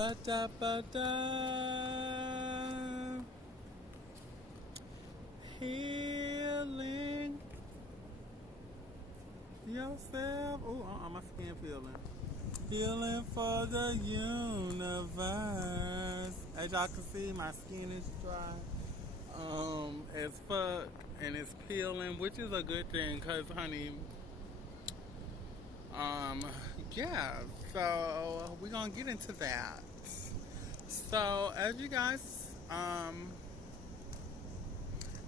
Ba-da, ba-da. Healing yourself. Oh, my skin feeling. Healing for the universe. As y'all can see, my skin is dry. As fuck, and it's peeling, which is a good thing, cause honey, um, yeah. So we're gonna get into that. So as you guys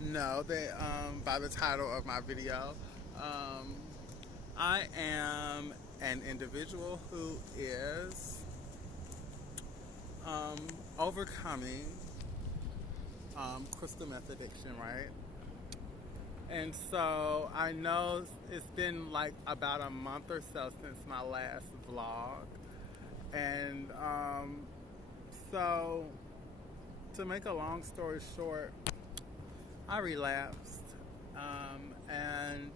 know that by the title of my video, I am an individual who is overcoming crystal meth addiction, right? And so I know it's been like about a month or so since my last vlog. And so to make a long story short, I relapsed and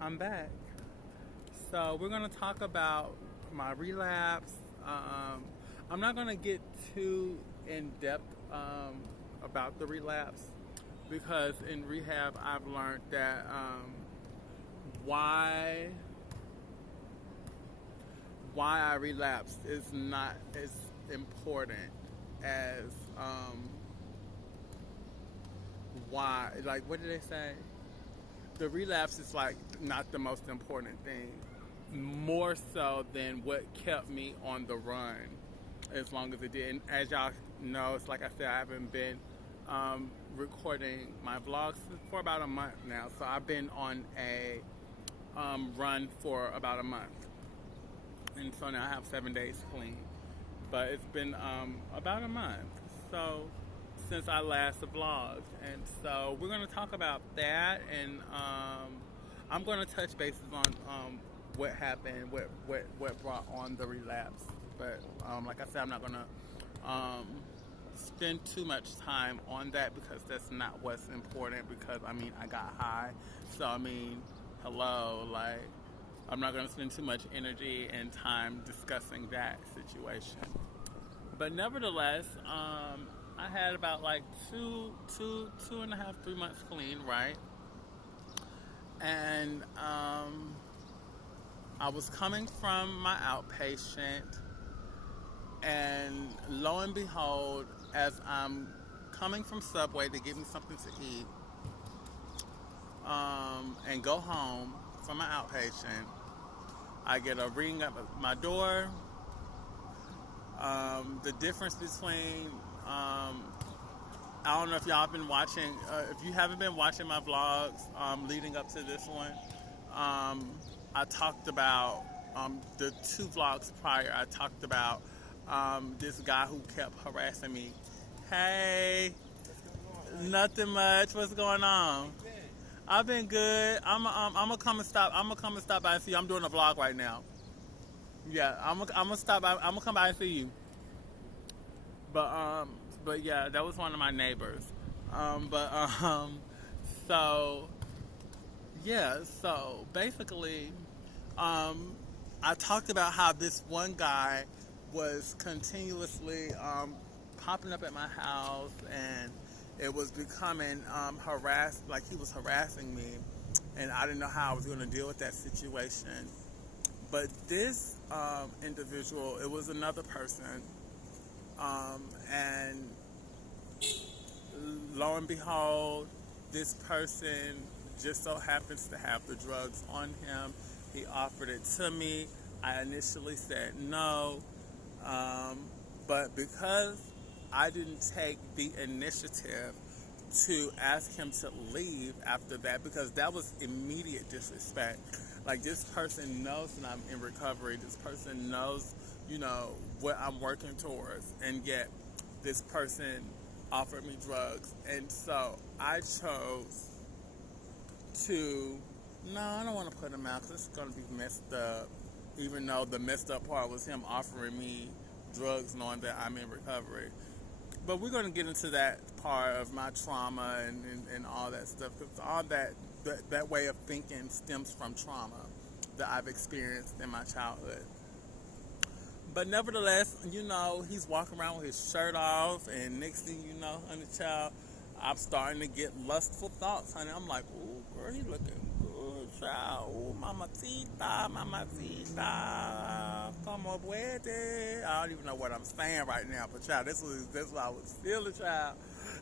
I'm back. So we're going to talk about my relapse. I'm not going to get too in depth about the relapse, because in rehab I've learned that why I relapsed is not as important as why, like, what did they say? The relapse is like not the most important thing, more so than what kept me on the run as long as it did. And as y'all know, it's like I said, I haven't been recording my vlogs for about a month now. So I've been on a run for about a month. And so now I have 7 days clean. But it's been about a month. So since I last vlogged. And so we're going to talk about that. And I'm going to touch bases on what happened, what brought on the relapse. But like I said, I'm not going to spend too much time on that, because that's not what's important. Because I mean, I got high, so I mean, hello, like, I'm not going to spend too much energy and time discussing that situation. But nevertheless, I had about like two and a half, 3 months clean, right? And I was coming from my outpatient, and lo and behold, as I'm coming from Subway to get me something to eat and go home from my outpatient, I get a ring at my door. The difference between, I don't know if y'all have been watching, if you haven't been watching my vlogs leading up to this one, I talked about, the 2 vlogs prior, I talked about this guy who kept harassing me. Hey, nothing much. What's going on? I've been good. I'm gonna come and stop. I'm gonna come and stop by and see you. I'm doing a vlog right now. Yeah, I'm gonna stop by. I'm gonna come by and see you. But yeah, that was one of my neighbors. So yeah, so basically, I talked about how this one guy was continuously popping up at my house, and it was becoming harassed, like he was harassing me, and I didn't know how I was going to deal with that situation. But this individual, it was another person, and lo and behold, this person just so happens to have the drugs on him. He offered it to me. I initially said no, but because I didn't take the initiative to ask him to leave after that, because that was immediate disrespect. Like, this person knows that I'm in recovery. This person knows, you know, what I'm working towards, and yet this person offered me drugs. And so I chose to, no, I don't want to put him out because it's going to be messed up, even though the messed up part was him offering me drugs knowing that I'm in recovery. But we're going to get into that part of my trauma and all that stuff, because all that way of thinking stems from trauma that I've experienced in my childhood. But nevertheless, you know, he's walking around with his shirt off, and next thing you know, honey child, I'm starting to get lustful thoughts, honey. I'm like, ooh, girl, he looking good, child. Ooh, mama tita, como puede. I don't even know what I'm saying right now, but child, this what I was feeling, child.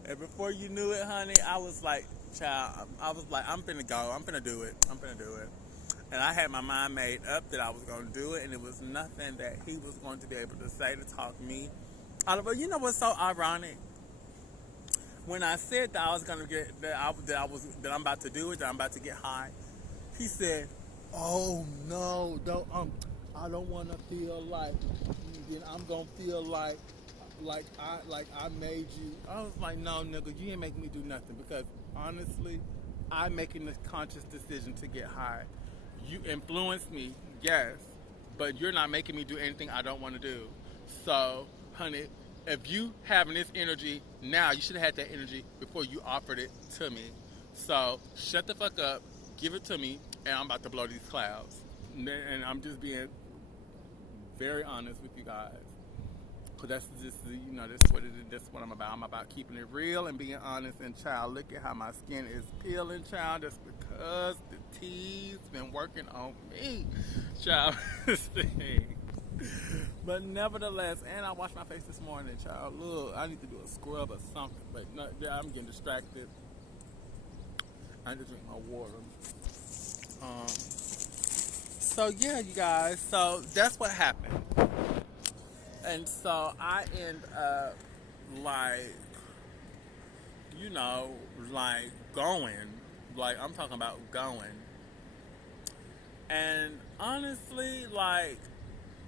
And before you knew it, honey, I was like, child, I was like, I'm finna go, I'm finna do it, I'm finna do it. And I had my mind made up that I was going to do it, and it was nothing that he was going to be able to say to talk me out of it. You know what's so ironic? When I said that I was going to get that I'm about to do it, that I'm about to get high, he said, "Oh no, don't I don't want to feel like then I'm gonna feel like I made you." I was like, "No, nigga, you ain't making me do nothing because honestly, I'm making this conscious decision to get high. You influenced me, yes, but you're not making me do anything I don't want to do. So, honey, if you having this energy now, you should have had that energy before you offered it to me. So, shut the fuck up, give it to me, and I'm about to blow these clouds." And I'm just being very honest with you guys. Cause that's just that's what it is. That's what I'm about. I'm about keeping it real and being honest. And child, look at how my skin is peeling, child. That's because the tea's been working on me, child. But nevertheless, and I washed my face this morning, child. Look, I need to do a scrub or something. But no, yeah, I'm getting distracted. I need to drink my water. So yeah, you guys. So that's what happened. And so I end up like, you know, like going, like I'm talking about going. And honestly, like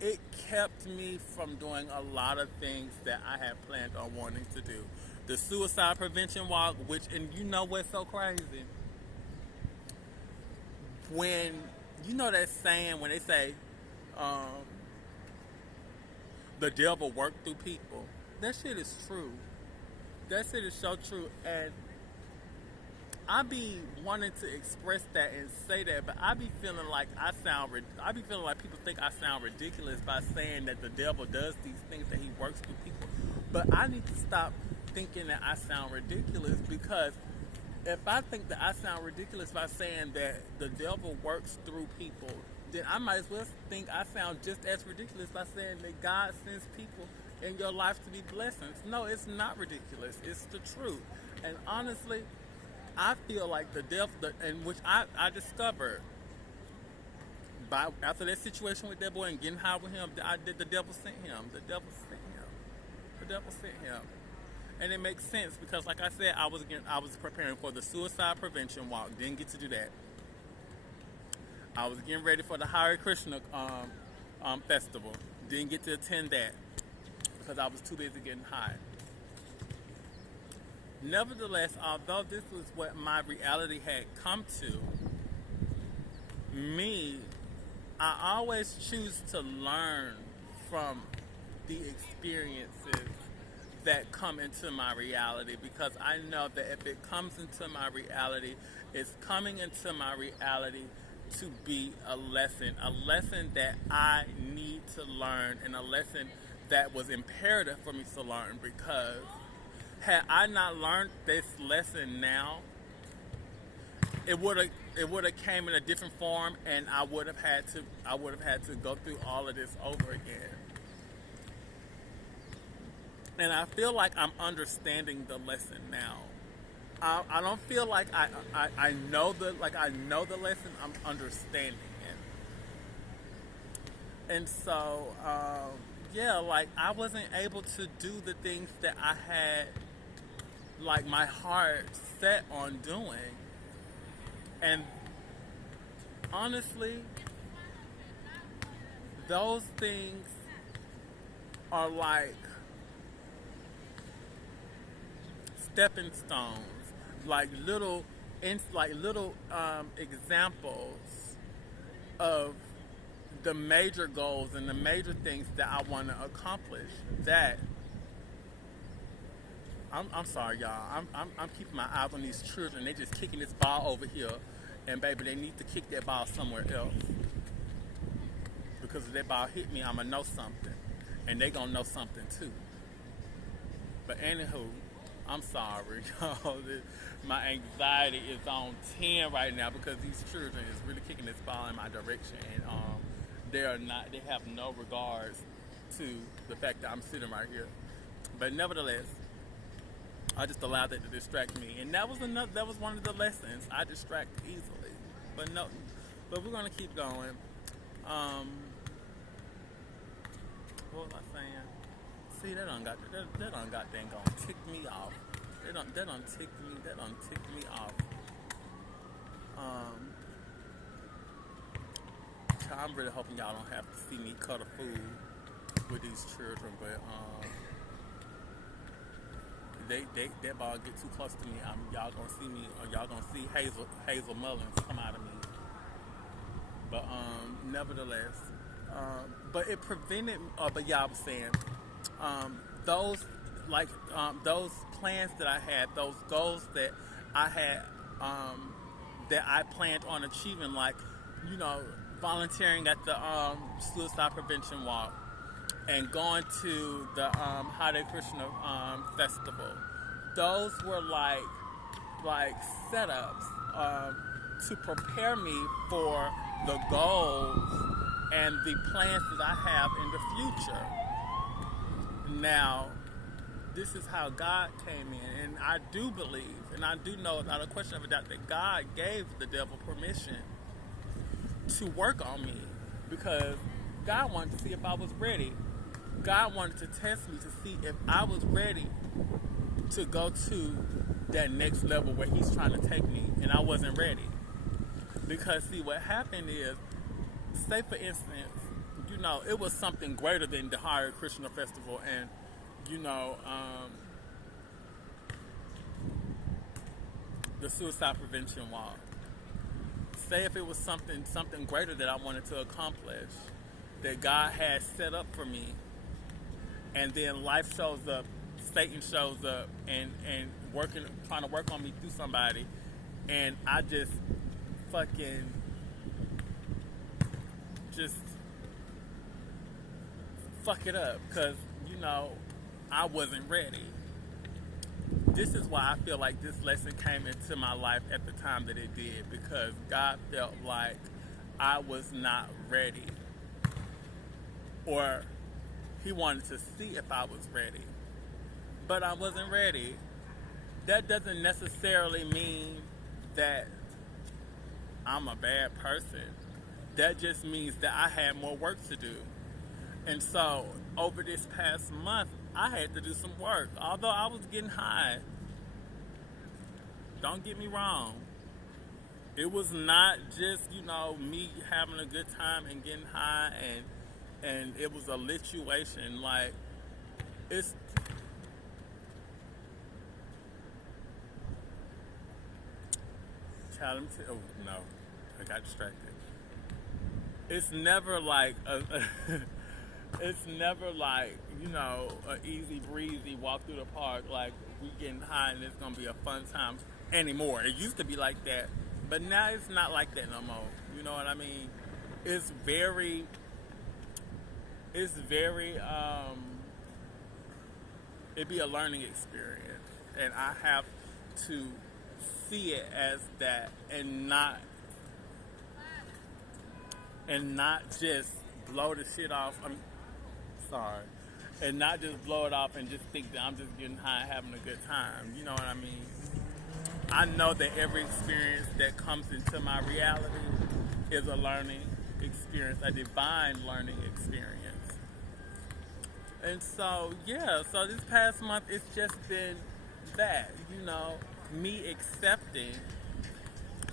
it kept me from doing a lot of things that I had planned on wanting to do. The suicide prevention walk, which, and you know what's so crazy? When, you know that saying when they say, the devil worked through people. That shit is true. That shit is so true. And I be wanting to express that and say that, but I be feeling like I be feeling like people think I sound ridiculous by saying that the devil does these things, that he works through people. But I need to stop thinking that I sound ridiculous, because if I think that I sound ridiculous by saying that the devil works through people, then I might as well think I sound just as ridiculous by saying that God sends people in your life to be blessings. No, it's not ridiculous. It's the truth. And honestly, I feel like the devil, and which I discovered after that situation with that boy and getting high with him, the devil sent him. The devil sent him. The devil sent him. And it makes sense because, like I said, I was preparing for the suicide prevention walk. Didn't get to do that. I was getting ready for the Hare Krishna festival. Didn't get to attend that because I was too busy getting high. Nevertheless, although this was what my reality had come to, I always choose to learn from the experiences that come into my reality, because I know that if it comes into my reality, it's coming into my reality to be a lesson that I need to learn, and a lesson that was imperative for me to learn, because had I not learned this lesson now, it would have came in a different form, and I would have had to go through all of this over again. And I feel like I'm understanding the lesson now. I don't feel like I know the lesson. I'm understanding it. And so yeah, like I wasn't able to do the things that I had like my heart set on doing. And honestly, those things are like stepping stones, like little examples of the major goals and the major things that I want to accomplish. That I'm sorry, y'all. I'm keeping my eyes on these children. They just kicking this ball over here, and baby, they need to kick that ball somewhere else, because if that ball hit me, I'ma know something. and they gonna know something too. But anywho, I'm sorry, y'all. My anxiety is on 10 right now because these children is really kicking this ball in my direction, and they have no regards to the fact that I'm sitting right here. But nevertheless, I just allowed that to distract me, and that was one of the lessons. I distract easily, but no, but we're gonna keep going. What was I saying? See, that done dang gonna tick me off. That done tick me off. I'm really hoping y'all don't have to see me cut a food with these children, but that ball get too close to me. Y'all gonna see me, or y'all gonna see Hazel Mullins come out of me. But nevertheless, but it prevented. But yeah, I was saying, those plans that I had, those goals that I had, that I planned on achieving, like, volunteering at the suicide prevention walk and going to the Hare Krishna festival. Those were like setups to prepare me for the goals and the plans that I have in the future. Now, this is how God came in, and I do believe, and I do know without a question of a doubt, that God gave the devil permission to work on me, because God wanted to see if I was ready. God wanted to test me to see if I was ready to go to that next level where He's trying to take me, and I wasn't ready. Because see, what happened is, say for instance, it was something greater than the Hare Krishna festival, and the suicide prevention walk. Say if it was something greater that I wanted to accomplish, that God had set up for me, and then life shows up, Satan shows up, and trying to work on me through somebody, and I just fucking fuck it up, because I wasn't ready. This is why I feel like this lesson came into my life at the time that it did, because God felt like I was not ready, or He wanted to see if I was ready, but I wasn't ready. That doesn't necessarily mean that I'm a bad person. That just means that I had more work to do. And so over this past month, I had to do some work. Although I was getting high, don't get me wrong, it was not just, me having a good time and getting high, and it was a lituation. Like, it's, child, let me tell you, oh no, I got distracted. It's never like it's never like, an easy breezy walk through the park, like we getting high and it's gonna be a fun time anymore. It used to be like that, but now it's not like that no more. You know what I mean? It's very it'd be a learning experience, and I have to see it as that, and not just blow the shit off. And not just blow it off and just think that I'm just getting high and having a good time. You know what I mean? I know that every experience that comes into my reality is a learning experience, a divine learning experience. And so, so this past month, it's just been that, me accepting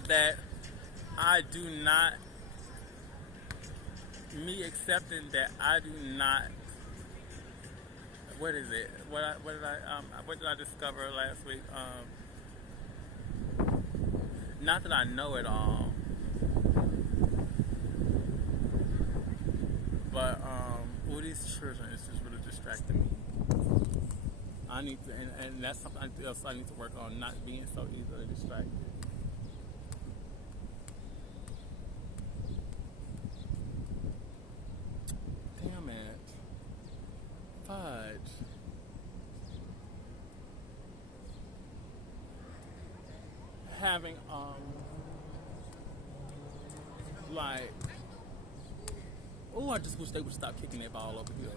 that I do not what is it? What did I discover last week? Not that I know it all, but these children is just really distracting me. I need to, and that's something else I need to work on, not being so easily distracted. Damn it. having like, oh, I just wish they would stop kicking that ball over here.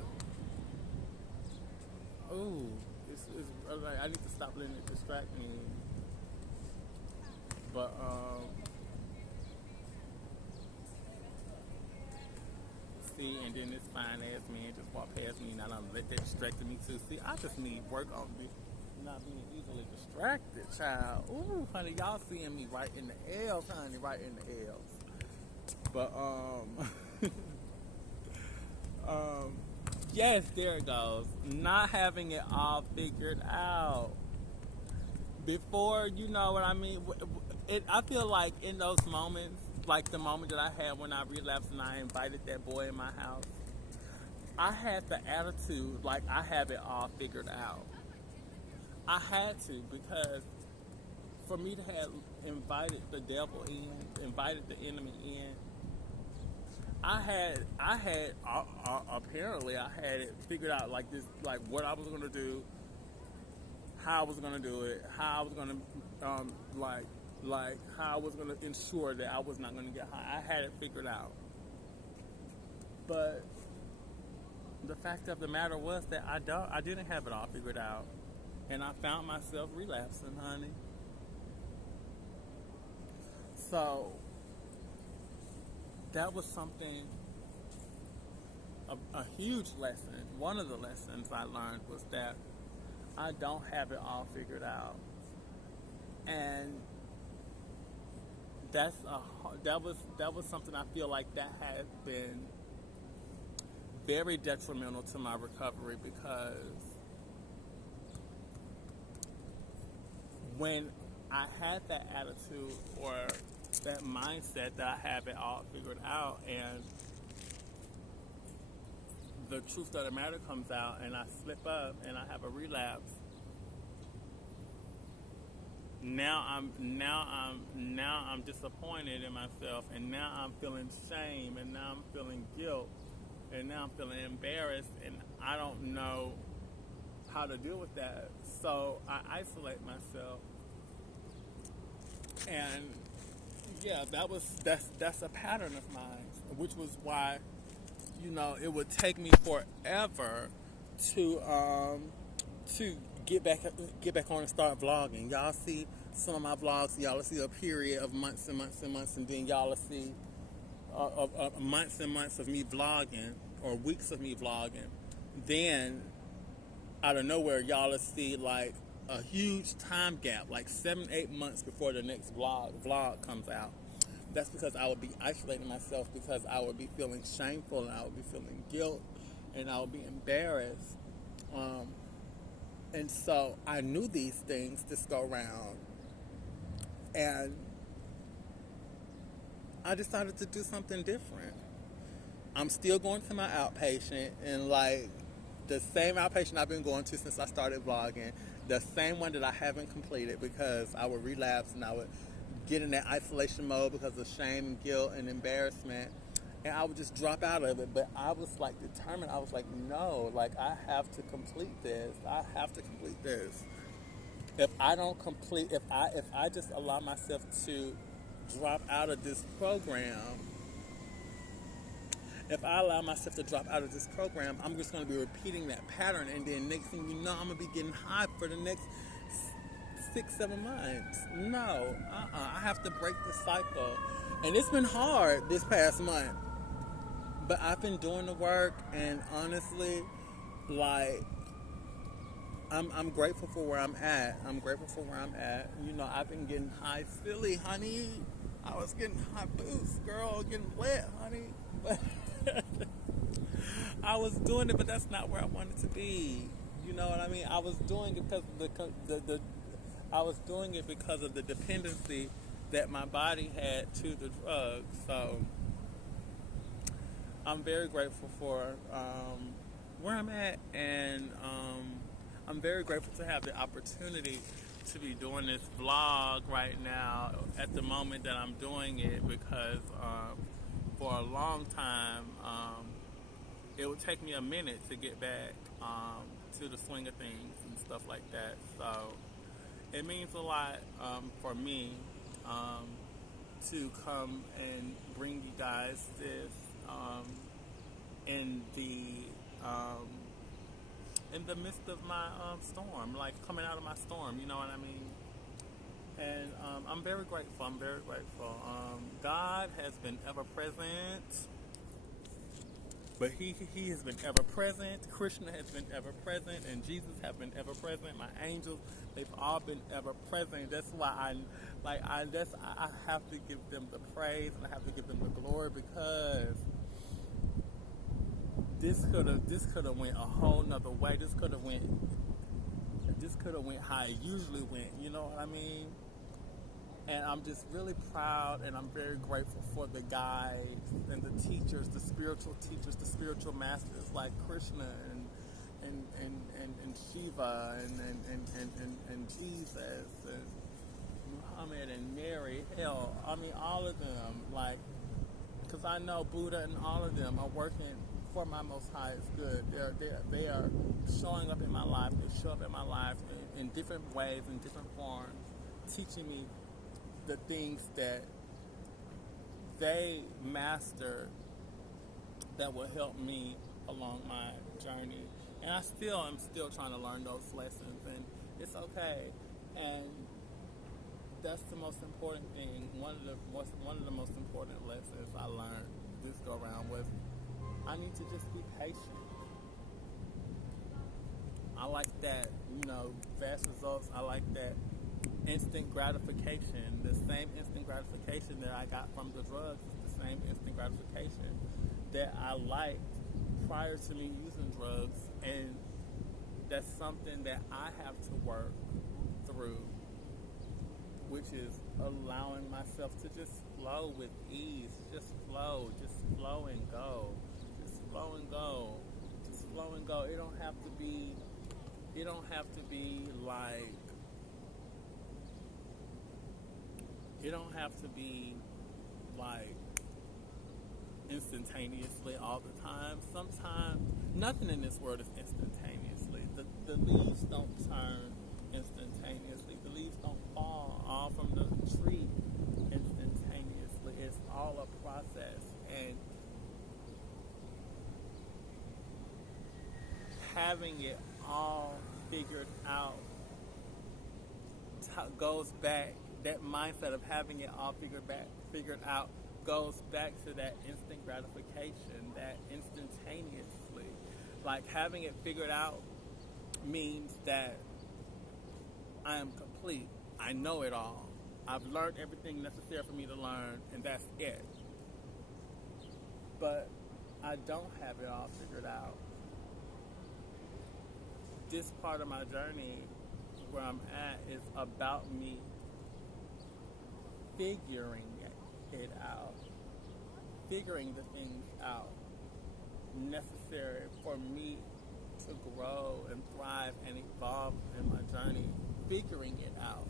Oh, it's like I need to stop letting it distract me. But see, and then this fine ass man just walked past me, and I done let that distract me too. See, I just need work on me not being easily distracted, child. Ooh, honey, y'all seeing me right in the L's, honey, right in the L's. But yes, there it goes. Not having it all figured out. Before, you know what I mean? I feel like in those moments, like the moment that I had when I relapsed and I invited that boy in my house, I had the attitude like I have it all figured out. I had to, because for me to have invited the devil in, invited the enemy in, apparently I had it figured out like this, like what I was gonna do, how I was gonna do it, how I was gonna like how I was gonna ensure that I was not gonna get high. I had it figured out, but the fact of the matter was that I didn't have it all figured out, and I found myself relapsing, honey. So that was something, a huge lesson. One of the lessons I learned was that I don't have it all figured out, and that was something I feel like that has been very detrimental to my recovery, because when I had that attitude or that mindset that I have it all figured out, and the truth of the matter comes out and I slip up and I have a relapse, now I'm disappointed in myself, and now I'm feeling shame, and now I'm feeling guilt, and now I'm feeling embarrassed, and I don't know how to deal with that. So I isolate myself, and yeah, that's a pattern of mine, which was why, you know, it would take me forever to get back on and start vlogging. Y'all see some of my vlogs, y'all will see a period of months and months and months, and then y'all will see months and months of me vlogging, or weeks of me vlogging. Then out of nowhere, y'all will see like a huge time gap, like 7-8 months before the next vlog comes out. That's because I would be isolating myself, because I would be feeling shameful, and I would be feeling guilt, and I would be embarrassed. And so I knew these things this go round, and I decided to do something different. I'm still going to my outpatient, and like the same outpatient I've been going to since I started vlogging, the same one that I haven't completed because I would relapse and I would get in that isolation mode because of shame and guilt and embarrassment, and I would just drop out of it. But I was like determined. I was like, no, like I have to complete this. I have to complete this. If I don't complete, if I just allow myself to drop out of this program, if I allow myself to drop out of this program, I'm just going to be repeating that pattern, and then next thing you know, I'm going to be getting high for the next 6-7 months. No, I have to break the cycle. And it's been hard this past month, but I've been doing the work, and honestly, like, I'm grateful for where I'm at. I'm grateful for where I'm at. You know, I've been getting high silly, honey. I was getting high boost, girl, getting wet, honey. But I was doing it, but that's not where I wanted to be. You know what I mean? I was doing it because of the dependency that my body had to the drugs. So I'm very grateful for where I'm at, and I'm very grateful to have the opportunity to be doing this vlog right now at the moment that I'm doing it, because for a long time it would take me a minute to get back to the swing of things and stuff like that. So it means a lot for me um, to come and bring you guys this in um, the midst of my storm, like coming out of my storm. You know what I mean? And I'm very grateful. I'm very grateful. God has been ever present. But he has been ever present. Krishna has been ever present, and Jesus have been ever present. My angels, they've all been ever present. That's why I have to give them the praise and I have to give them the glory, because this could have went a whole nother way. This could have went how it usually went. You know what I mean? And I'm just really proud, and I'm very grateful for the guides and the teachers, the spiritual teachers, the spiritual masters like Krishna and Shiva and Jesus and Muhammad and Mary. Hell, I mean all of them. Like, because I know Buddha and all of them are working for my Most High's good. They are showing up in my life. They show up in my life in different ways, in different forms, teaching me the things that they mastered that will help me along my journey. And I'm still trying to learn those lessons, and it's okay. And that's the most important thing. One of the most important lessons I learned this go around was I need to just be patient. I like that, fast results. I like that instant gratification. The same instant gratification that I got from the drugs is the same instant gratification that I liked prior to me using drugs, and that's something that I have to work through, which is allowing myself to just flow with ease. Just flow and go. Just flow and go. Just flow and go. It don't have to be like, it don't have to be like instantaneously all the time. Sometimes nothing in this world is instantaneously. The leaves don't turn instantaneously. The leaves don't fall all from the tree instantaneously. It's all a process, and having it all figured out goes back. That mindset of having it all figured out goes back to that instant gratification, that instantaneously. Like, having it figured out means that I am complete. I know it all. I've learned everything necessary for me to learn, and that's it. But I don't have it all figured out. This part of my journey, where I'm at, is about me figuring it out, figuring the things out necessary for me to grow and thrive and evolve in my journey, figuring it out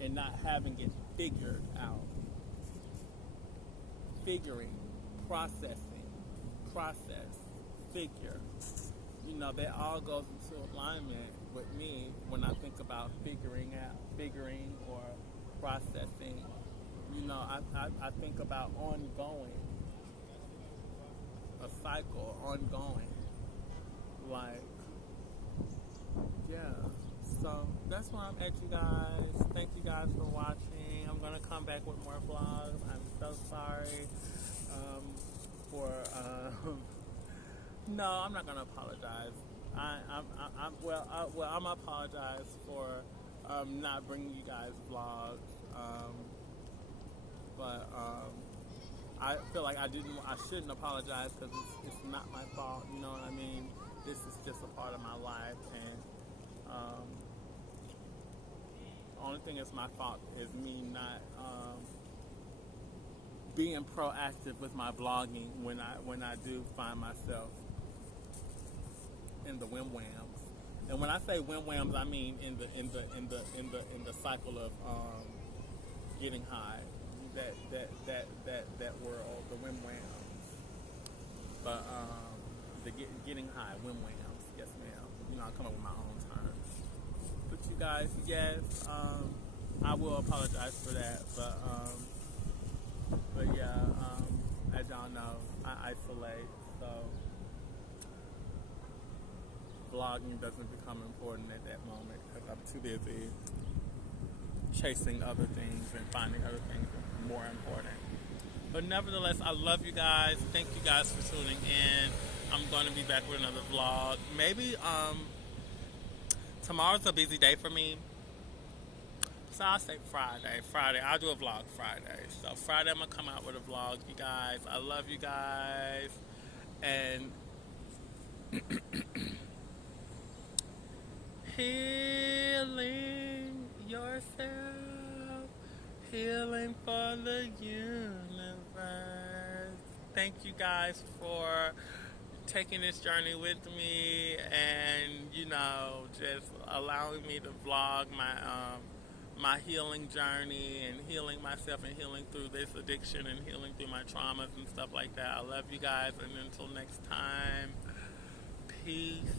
and not having it figured out. Figuring, processing, process, figure. That all goes into alignment with me when I think about figuring or processing. I think about ongoing, a cycle, ongoing. Like, yeah. So that's why I'm at, you guys. Thank you guys for watching. I'm gonna come back with more vlogs. I'm so sorry for. No, I'm not gonna apologize. I'm gonna apologize for not bringing you guys vlogs. But I feel like I shouldn't apologize, because it's not my fault. You know what I mean? This is just a part of my life, and the only thing that's my fault is me not being proactive with my vlogging when I do find myself in the whim-whams. And when I say whim-whams, I mean in the cycle of getting high. That world, the whim-whams. But the getting high, whim-whams. Yes, ma'am. I'll come up with my own terms. But you guys, yes, I will apologize for that, but yeah, as y'all know, I isolate, so vlogging doesn't become important at that moment because I'm too busy chasing other things and finding other things more important. But nevertheless, I love you guys. Thank you guys for tuning in. I'm going to be back with another vlog. Maybe tomorrow's a busy day for me. So I'll say Friday. Friday. I'll do a vlog Friday. So Friday I'm going to come out with a vlog, you guys. I love you guys. And healing yourself. Healing for the universe. Thank you guys for taking this journey with me and, you know, just allowing me to vlog my healing journey and healing myself and healing through this addiction and healing through my traumas and stuff like that. I love you guys, and until next time, peace.